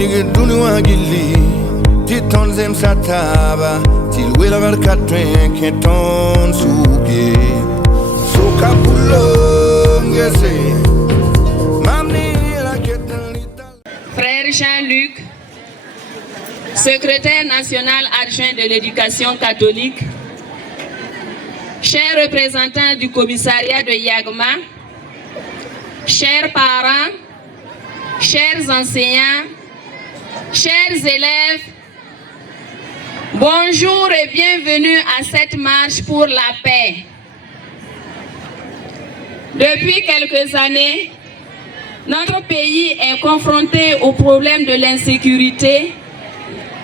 nigga dunu agili titon zem sataba tilwela barkatwen kenton suge soka pulo ngese mamni la ketanita. Frère Jean-Luc, secrétaire national adjoint de l'éducation catholique, chers représentants du commissariat de Yagma, chers parents, chers enseignants, chers élèves, bonjour et bienvenue à cette marche pour la paix. Depuis quelques années, notre pays est confronté au problème de l'insécurité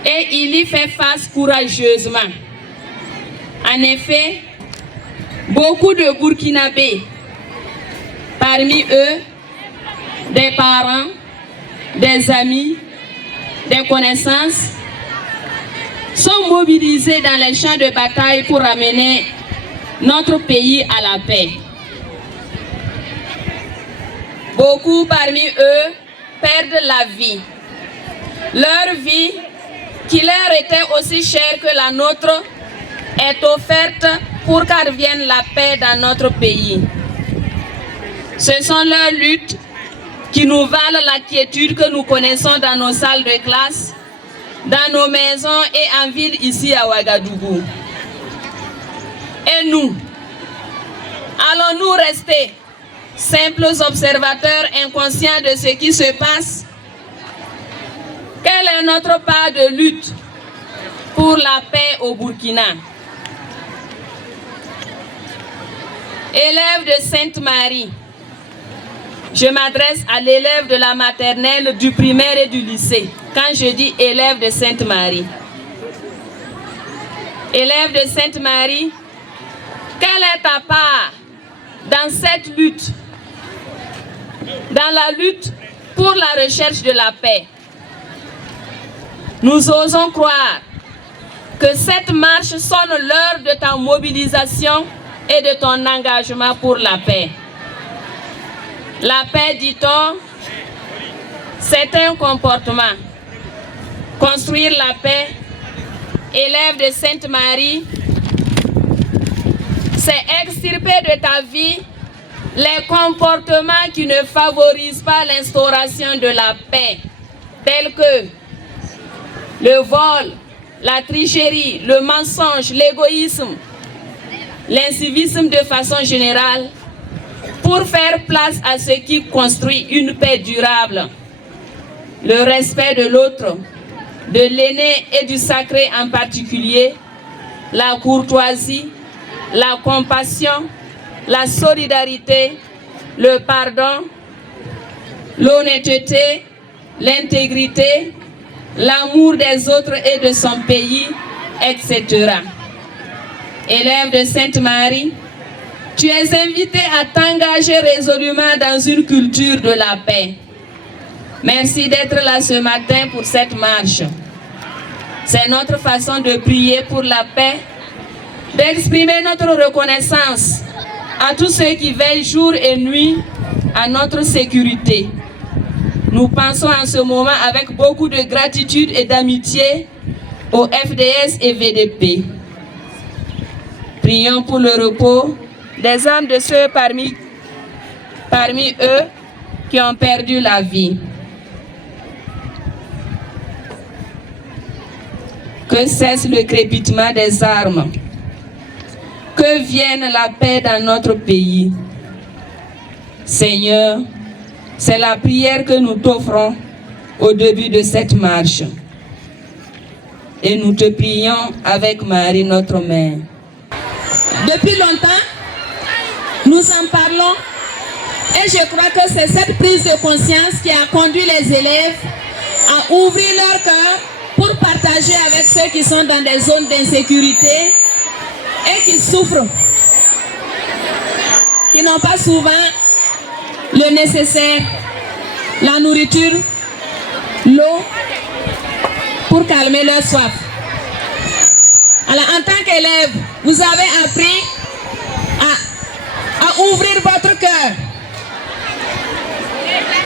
et il y fait face courageusement. En effet, beaucoup de Burkinabés, parmi eux, des parents, des amis, des connaissances, sont mobilisés dans les champs de bataille pour amener notre pays à la paix. Beaucoup parmi eux perdent la vie. Leur vie, qui leur était aussi chère que la nôtre, est offerte pour qu'advienne la paix dans notre pays. Ce sont leurs luttes qui nous valent la quiétude que nous connaissons dans nos salles de classe, dans nos maisons et en ville ici à Ouagadougou. Et nous, allons-nous rester simples observateurs inconscients de ce qui se passe? Quelle est notre part de lutte pour la paix au Burkina? Élève de Sainte-Marie, je m'adresse à l'élève de la maternelle, du primaire et du lycée. Quand je dis élève de Sainte-Marie, élève de Sainte-Marie, quelle est ta part dans cette lutte, dans la lutte pour la recherche de la paix? Nous osons croire que cette marche sonne l'heure de ta mobilisation et de ton engagement pour la paix. La paix, dit-on, c'est un comportement. Construire la paix, élève de Sainte-Marie, c'est extirper de ta vie les comportements qui ne favorisent pas l'instauration de la paix, tels que le vol, la tricherie, le mensonge, l'égoïsme, l'incivisme de façon générale, pour faire place à ce qui construit une paix durable. Le respect de l'autre, de l'aîné et du sacré en particulier, la courtoisie, la compassion, la solidarité, le pardon, l'honnêteté, l'intégrité, l'amour des autres et de son pays, etc. Élève de Sainte-Marie, tu es invité à t'engager résolument dans une culture de la paix. Merci d'être là ce matin pour cette marche. C'est notre façon de prier pour la paix, d'exprimer notre reconnaissance à tous ceux qui veillent jour et nuit à notre sécurité. Nous pensons en ce moment avec beaucoup de gratitude et d'amitié au FDS et VDP. Prions pour le repos des âmes de ceux parmi eux qui ont perdu la vie. Que cesse le crépitement des armes. Que vienne la paix dans notre pays. Seigneur, c'est la prière que nous t'offrons au début de cette marche. Et nous te prions avec Marie, notre mère. Depuis longtemps, nous en parlons et je crois que c'est cette prise de conscience qui a conduit les élèves à ouvrir leur cœur pour partager avec ceux qui sont dans des zones d'insécurité et qui souffrent, qui n'ont pas souvent le nécessaire, la nourriture, l'eau, pour calmer leur soif. Alors, en tant qu'élève, vous avez appris à ouvrir votre cœur,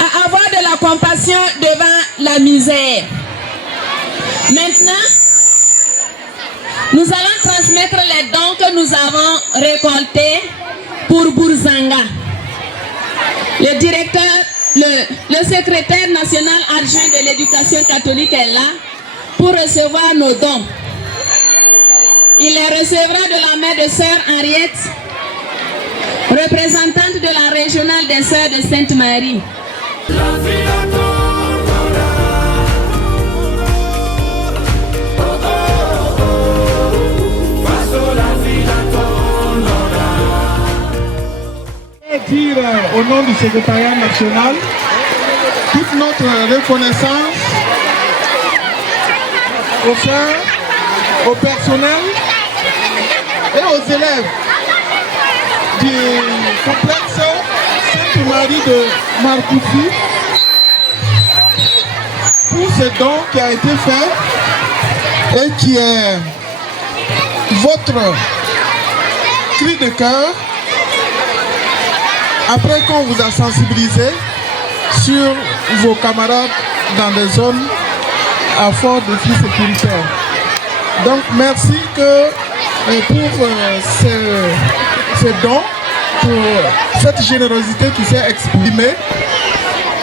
à avoir de de la compassion devant la misère. Maintenant, nous allons transmettre les dons que nous avons récoltés pour Bourzanga. Le directeur, le secrétaire national adjoint de l'éducation catholique est là pour recevoir nos dons. Il les recevra de la main de sœur Henriette, représentante de la régionale des sœurs de Sainte-Marie. Dire au nom du secrétariat national toute notre reconnaissance aux sœurs, au personnel et aux élèves du complexe Sainte-Marie de Marcoussis pour ce don qui a été fait et qui est votre cri de cœur après qu'on vous a sensibilisé sur vos camarades dans des zones à fort défi sécuritaire. Donc merci pour ces dons, pour cette générosité qui s'est exprimée,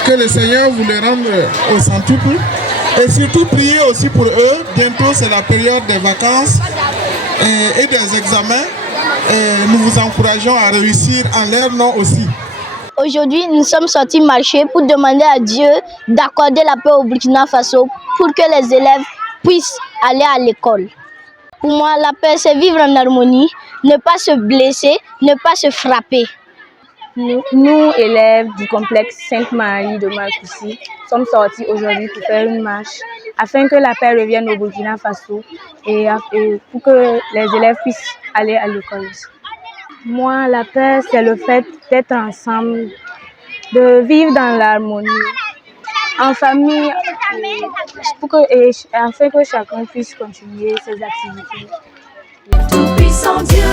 que le Seigneur vous les rende au centuple. Et surtout priez aussi pour eux. Bientôt c'est la période des vacances et des examens. Et nous vous encourageons à réussir en leur nom aussi. Aujourd'hui, nous sommes sortis marcher pour demander à Dieu d'accorder la paix au Burkina Faso pour que les élèves puissent aller à l'école. Pour moi, la paix, c'est vivre en harmonie, ne pas se blesser, ne pas se frapper. Nous, élèves du complexe Sainte-Marie de Marcoussis, sommes sortis aujourd'hui pour faire une marche afin que la paix revienne au Burkina Faso et pour que les élèves puissent aller à l'école. Moi, la paix, c'est le fait d'être ensemble, de vivre dans l'harmonie, en famille, afin que chacun puisse continuer ses activités. Tout puissant Dieu.